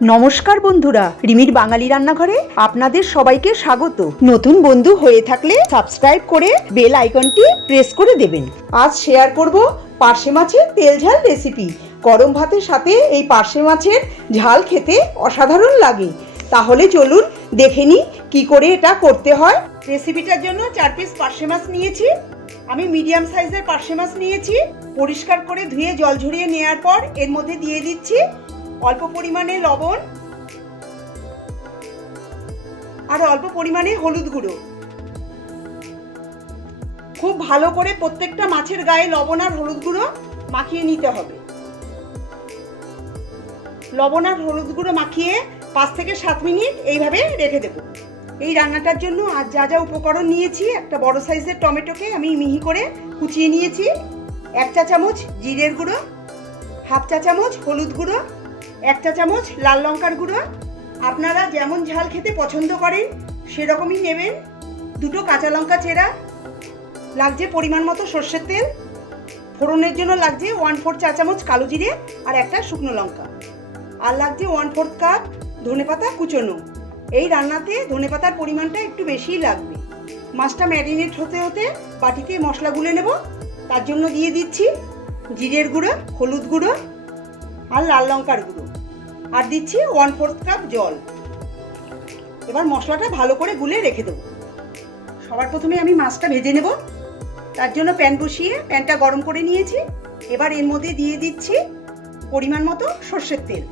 নমস্কার বন্ধুরা, রিমির বাঙালি রান্নাঘরে আপনাদের সবাইকে স্বাগত। নতুন বন্ধু হয়ে থাকলে সাবস্ক্রাইব করে বেল আইকনটি প্রেস করে দেবেন। আজ শেয়ার করব পার্শে মাছের তেল ঝাল রেসিপি। গরম ভাতের সাথে এই পার্শে মাছের ঝাল খেতে অসাধারণ লাগে। তাহলে চলুন দেখে নিই কী করে এটা করতে হয়। রেসিপিটার জন্য 4 পিস পার্শে মাছ নিয়েছি। আমি মিডিয়াম সাইজের পার্শে মাছ নিয়েছি। পরিষ্কার করে ধুয়ে জল ঝরিয়ে নেওয়ার পর এর মধ্যে দিয়ে দিচ্ছি অল্প পরিমাণে লবণ আর অল্প পরিমাণে হলুদ গুঁড়ো। খুব ভালো করে প্রত্যেকটা মাছের গায়ে লবণ আর হলুদ গুঁড়ো মাখিয়ে নিতে হবে। লবণ আর হলুদ গুঁড়ো মাখিয়ে 5 থেকে 7 মিনিট এইভাবে রেখে দেব। এই রান্নাটার জন্য আজ যা যা উপকরণ নিয়েছি, একটা বড় সাইজের টমেটোকে আমি মিহি করে কুচিয়ে নিয়েছি, 1 চা চামচ জিরের গুঁড়ো, হাফ চা চামচ হলুদ গুঁড়ো, 1 চা চামচ লাল লঙ্কার গুঁড়ো। আপনারা যেমন ঝাল খেতে পছন্দ করেন সেরকমই নেবেন। 2টো কাঁচা লঙ্কা চেরা, লাগছে পরিমাণ মতো সর্ষের তেল, ফোড়নের জন্য লাগছে 1/4 চা চামচ কালো জিরে আর একটা শুকনো লঙ্কা, আর লাগছে 1/4 কাপ ধনেপাতা কুচোনো। এই রান্নাতে ধনেপাতার পরিমাণটা একটু বেশিই লাগবে। মাছটা ম্যারিনেট হতে হতে বাটিতে মশলা গুলে নেব। তার জন্য দিয়ে দিচ্ছি জিরের গুঁড়ো, হলুদ গুঁড়ো আর লাল লঙ্কার গুঁড়ো, আর দিচ্ছি 1/4 কাপ জল। এবার মশলাটা ভালো করে গুলে রেখে দেবো। সবার প্রথমে আমি মাছটা ভেজে নেব। তার জন্য প্যান বসিয়ে প্যানটা গরম করে নিয়েছি। এবার এর মধ্যে দিয়ে দিচ্ছি পরিমাণ মতো সর্ষের তেল।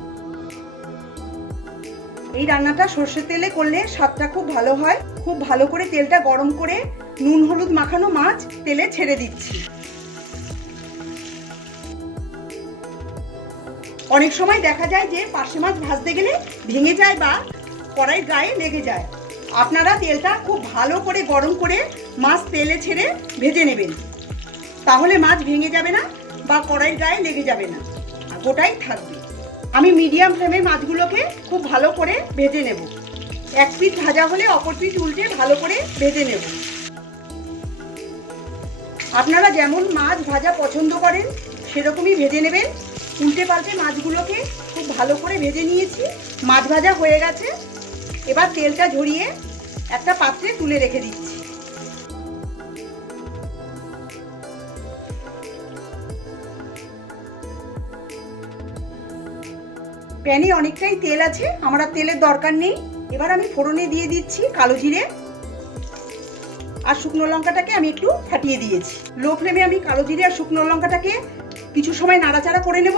এই রান্নাটা সর্ষের তেলে করলে স্বাদটা খুব ভালো হয়। খুব ভালো করে তেলটা গরম করে নুন হলুদ মাখানো মাছ তেলে ছেড়ে দিচ্ছি। অনেক সময় দেখা যায় যে পার্শে মাছ ভাজতে গেলে ভেঙে যায় বা কড়াইয়ের গায়ে লেগে যায়। আপনারা তেলটা খুব ভালো করে গরম করে মাছ তেলে ছেড়ে ভেজে নেবেন, তাহলে মাছ ভেঙে যাবে না বা কড়াইয়ের গায়ে লেগে যাবে না, গোটাই থাকবে। আমি মিডিয়াম ফ্লেমে মাছগুলোকে খুব ভালো করে ভেজে নেব। এক পিঠ ভাজা হলে অপর পিঠ উল্টে ভালো করে ভেজে নেব। আপনারা যেমন মাছ ভাজা পছন্দ করেন সেরকমই ভেজে নেবেন। উল্টে পাল্টে মাছগুলোকে খুব ভালো করে ভেজে নিয়েছি। মাছ ভাজা হয়ে গেছে। এবার তেলটা ঝরিয়ে একটা পাত্রে তুলে রেখে দিচ্ছি। প্যানে অনেকটাই তেল আছে, আমার আর তেলের দরকার নেই। এবার আমি ফোড়নে দিয়ে দিচ্ছি কালো জিরে আর শুকনো লঙ্কাটাকে আমি একটু ফাটিয়ে দিয়েছি। লো ফ্লেমে আমি কালো জিরে আর শুকনো লঙ্কাটাকে কিছু সময় নাড়াচাড়া করে নেব।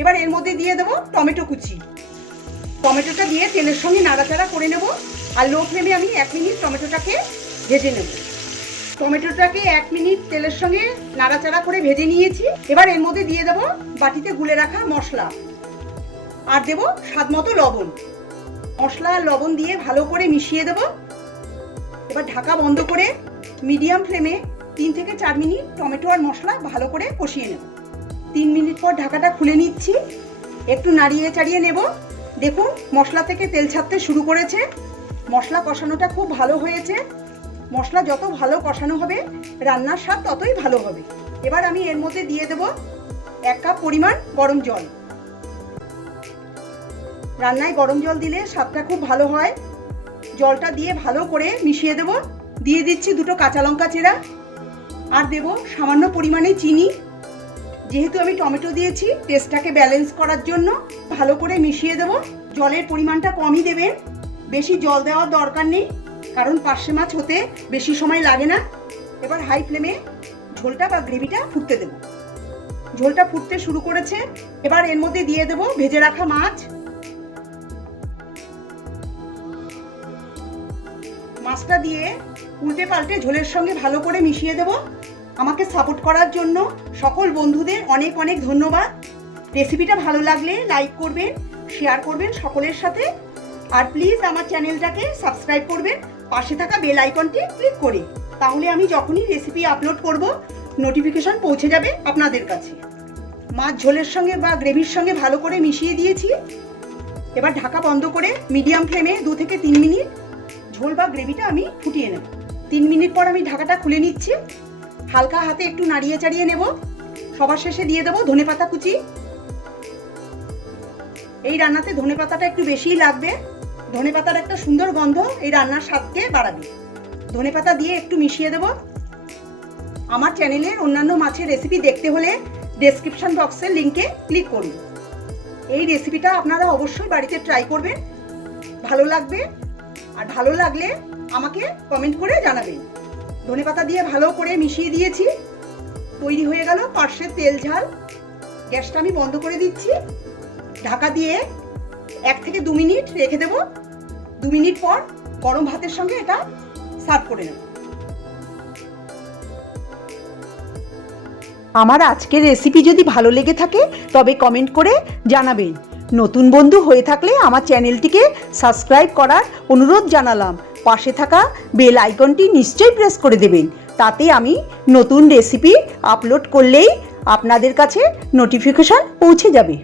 এবার এর মধ্যে দিয়ে দেবো টমেটো কুচি। টমেটোটা দিয়ে তেলের সঙ্গে নাড়াচাড়া করে নেব। আর লো ফ্লেমে আমি 1 মিনিট টমেটোটাকে ভেজে নেব। টমেটোটাকে 1 মিনিট তেলের সঙ্গে নাড়াচাড়া করে ভেজে নিয়েছি। এবার এর মধ্যে দিয়ে দেবো বাটিতে গুলে রাখা মশলা আর দেব স্বাদ মতো লবণ। মশলা আর লবণ দিয়ে ভালো করে মিশিয়ে দেব। এবার ঢাকা বন্ধ করে মিডিয়াম ফ্লেমে 3 থেকে 4 মিনিট টমেটো আর মশলা ভালো করে কষিয়ে নেব। 3 মিনিট পর ঢাকাটা খুলে নিচ্ছি। একটু নাড়িয়ে চাড়িয়ে নেব। দেখুন মশলা থেকে তেল ছাড়তে শুরু করেছে। মশলা কষানোটা খুব ভালো হয়েছে। মশলা যত ভালো কষানো হবে রান্নার স্বাদ ততই ভালো হবে। এবার আমি এর মধ্যে দিয়ে দেব 1 কাপ পরিমাণ গরম জল। রান্নায় গরম জল দিলে স্বাদটা খুব ভালো হয়। জলটা দিয়ে ভালো করে মিশিয়ে দেব। দিয়ে দিচ্ছি 2টো কাঁচা লঙ্কা চেরা আর দেব সামান্য পরিমাণে চিনি। যেহেতু আমি টমেটো দিয়েছি, টেস্টটাকে ব্যালেন্স করার জন্য ভালো করে মিশিয়ে দেব। জলের পরিমাণটা কমই দেবেন, বেশি জল দেওয়ার দরকার নেই, কারণ পার্শে মাছ হতে বেশি সময় লাগে না। এবার হাই ফ্লেমে ঝোলটা বা গ্রেভিটা ফুটতে দেব। ঝোলটা ফুটতে শুরু করেছে। এবার এর মধ্যে দিয়ে দেব ভেজে রাখা মাছ। মাছটা দিয়ে উল্টে পাল্টে ঝোলের সঙ্গে ভালো করে মিশিয়ে দেব। আমাকে সাপোর্ট করার জন্য সকল বন্ধুদের অনেক অনেক ধন্যবাদ। রেসিপিটা ভালো লাগলে লাইক করবেন, শেয়ার করবেন সকলের সাথে, আর প্লিজ আমার চ্যানেলটাকে সাবস্ক্রাইব করবেন পাশে থাকা বেল আইকনটি ক্লিক করে। তাহলে আমি যখনই রেসিপি আপলোড করব নোটিফিকেশন পৌঁছে যাবে আপনাদের কাছে। মাছ ঝোলের সঙ্গে বা গ্রেভির সঙ্গে ভালো করে মিশিয়ে দিয়েছি। এবার ঢাকা বন্ধ করে মিডিয়াম ফ্লেমে 2 থেকে 3 মিনিট ঝোল বা গ্রেভিটা আমি ফুটিয়ে নেব। 3 মিনিট পর আমি ঢাকাটা খুলে নিচ্ছি। হালকা হাতে একটু নাড়িয়ে চাড়িয়ে নেব। সবার শেষে দিয়ে দেবো ধনেপাতা কুচি। এই রান্নাতে ধনেপাতাটা একটু বেশিই লাগবে। ধনেপাতার একটা সুন্দর গন্ধ এই রান্নার স্বাদকে বাড়াবে। ধনেপাতা দিয়ে একটু মিশিয়ে দেব। আমার চ্যানেলের অন্যান্য মাছের রেসিপি দেখতে হলে ডেসক্রিপশন বক্সের লিঙ্কে ক্লিক করুন। এই রেসিপিটা আপনারা অবশ্যই বাড়িতে ট্রাই করবেন, ভালো লাগবে। আর ভালো লাগলে আমাকে কমেন্ট করে জানাবেন। ধনেপাতা দিয়ে ভালো করে মিশিয়ে দিয়েছি। তৈরি হয়ে গেল পার্শের তেল ঝাল। গ্যাসটা আমি বন্ধ করে দিচ্ছি। ঢাকা দিয়ে 1 থেকে 2 মিনিট রেখে দেব। 2 মিনিট পর গরম ভাতের সঙ্গে এটা সার্ভ করে নেব। আমার আজকের রেসিপি যদি ভালো লেগে থাকে তবে কমেন্ট করে জানাবেন। নতুন বন্ধু হয়ে থাকলে আমার চ্যানেলটিকে সাবস্ক্রাইব করার অনুরোধ জানালাম। পাশে থাকা বেল আইকনটি নিশ্চয়ই প্রেস করে দেবেন, তাতে আমি নতুন রেসিপি আপলোড করলেই আপনাদের কাছে নোটিফিকেশন পৌঁছে যাবে।